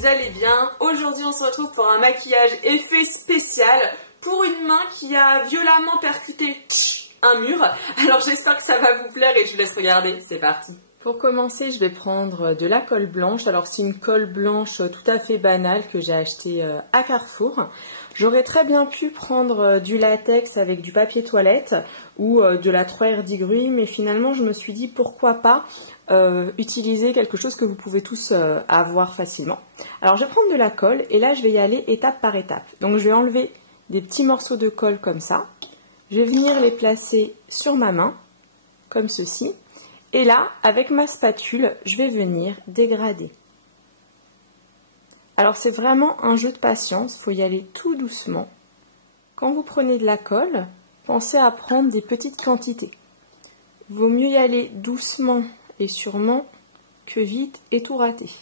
vous allez bien. Aujourd'hui on se retrouve pour un maquillage effet spécial pour une main qui a violemment percuté un mur. Alors j'espère que ça va vous plaire et je vous laisse regarder, c'est parti. Pour commencer, je vais prendre de la colle blanche. Alors c'est une colle blanche tout à fait banale que j'ai achetée à Carrefour. J'aurais très bien pu prendre du latex avec du papier toilette ou de la 3R d'Igru, mais finalement je me suis dit pourquoi pas utiliser quelque chose que vous pouvez tous avoir facilement. Alors je vais prendre de la colle et là je vais y aller étape par étape. Donc je vais enlever des petits morceaux de colle comme ça. Je vais venir les placer sur ma main, comme ceci. Et là, avec ma spatule, je vais venir dégrader. Alors c'est vraiment un jeu de patience, il faut y aller tout doucement. Quand vous prenez de la colle, pensez à prendre des petites quantités. Il vaut mieux y aller doucement et sûrement que vite et tout rater.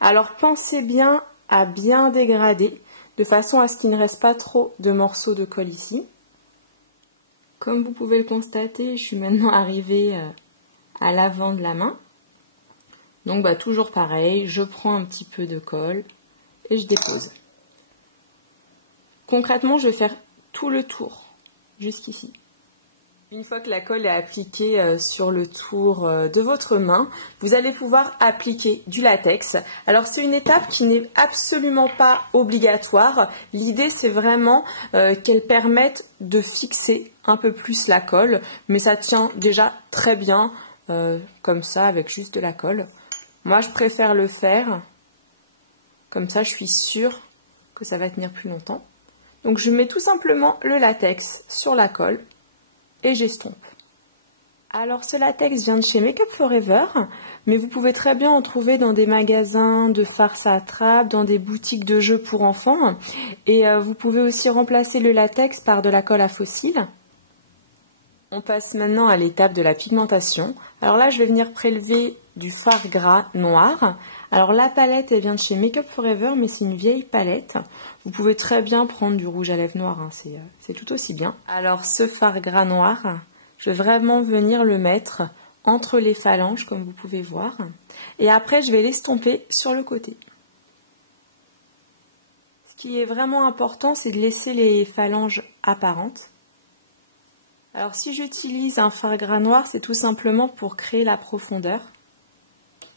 Alors pensez bien à bien dégrader, de façon à ce qu'il ne reste pas trop de morceaux de colle ici. Comme vous pouvez le constater, je suis maintenant arrivée à l'avant de la main. Donc toujours pareil, je prends un petit peu de colle et je dépose. Concrètement, je vais faire tout le tour, jusqu'ici. Une fois que la colle est appliquée sur le tour de votre main, vous allez pouvoir appliquer du latex. Alors c'est une étape qui n'est absolument pas obligatoire. L'idée c'est vraiment qu'elle permette de fixer un peu plus la colle, mais ça tient déjà très bien comme ça avec juste de la colle. Moi je préfère le faire comme ça, je suis sûre que ça va tenir plus longtemps. Donc je mets tout simplement le latex sur la colle et j'estompe. Alors ce latex vient de chez Make Up For Ever, mais vous pouvez très bien en trouver dans des magasins de farce à attrape, dans des boutiques de jeux pour enfants. Et vous pouvez aussi remplacer le latex par de la colle à fossiles. On passe maintenant à l'étape de la pigmentation. Alors là je vais venir prélever du fard gras noir. Alors la palette elle vient de chez Make Up For Ever, mais c'est une vieille palette. Vous pouvez très bien prendre du rouge à lèvres noir, hein, c'est tout aussi bien. Alors ce fard gras noir, je vais vraiment venir le mettre entre les phalanges comme vous pouvez voir. Et après je vais l'estomper sur le côté. Ce qui est vraiment important, c'est de laisser les phalanges apparentes. Alors si j'utilise un fard gras noir, c'est tout simplement pour créer la profondeur,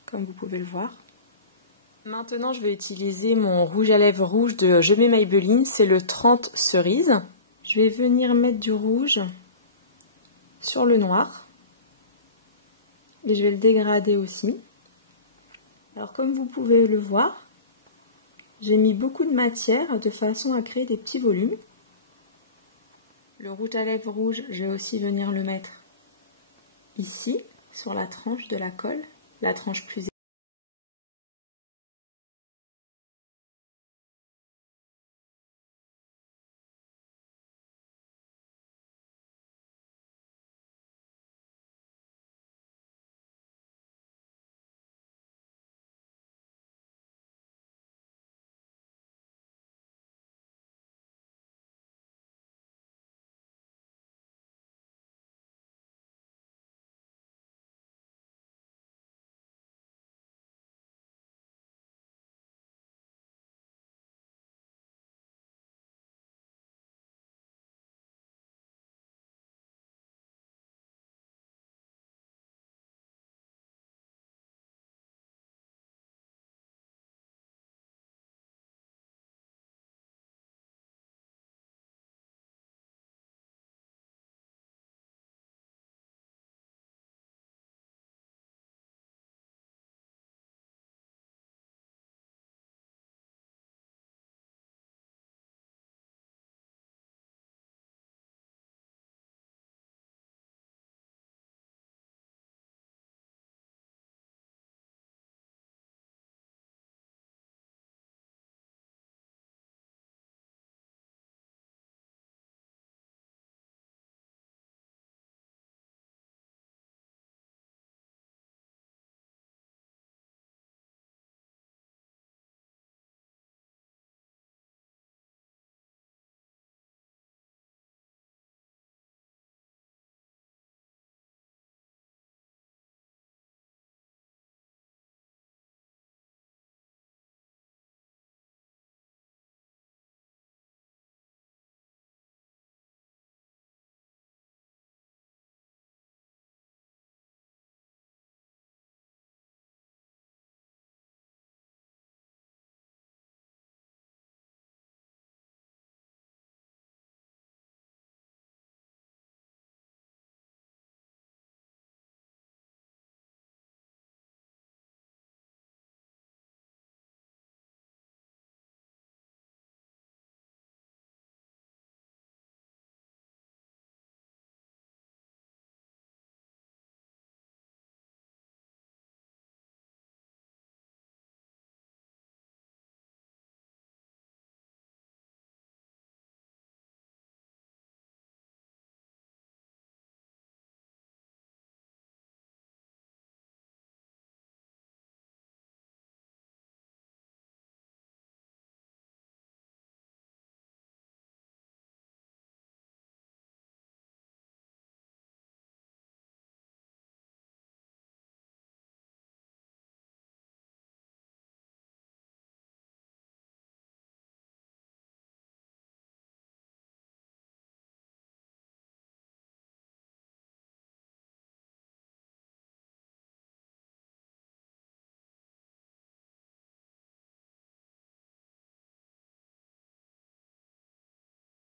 comme vous pouvez le voir. Maintenant, je vais utiliser mon rouge à lèvres rouge de Je mets Maybelline, c'est le 30 cerise. Je vais venir mettre du rouge sur le noir et je vais le dégrader aussi. Alors comme vous pouvez le voir, j'ai mis beaucoup de matière de façon à créer des petits volumes. Le rouge à lèvres rouge, je vais aussi venir le mettre ici, sur la tranche de la colle, la tranche plus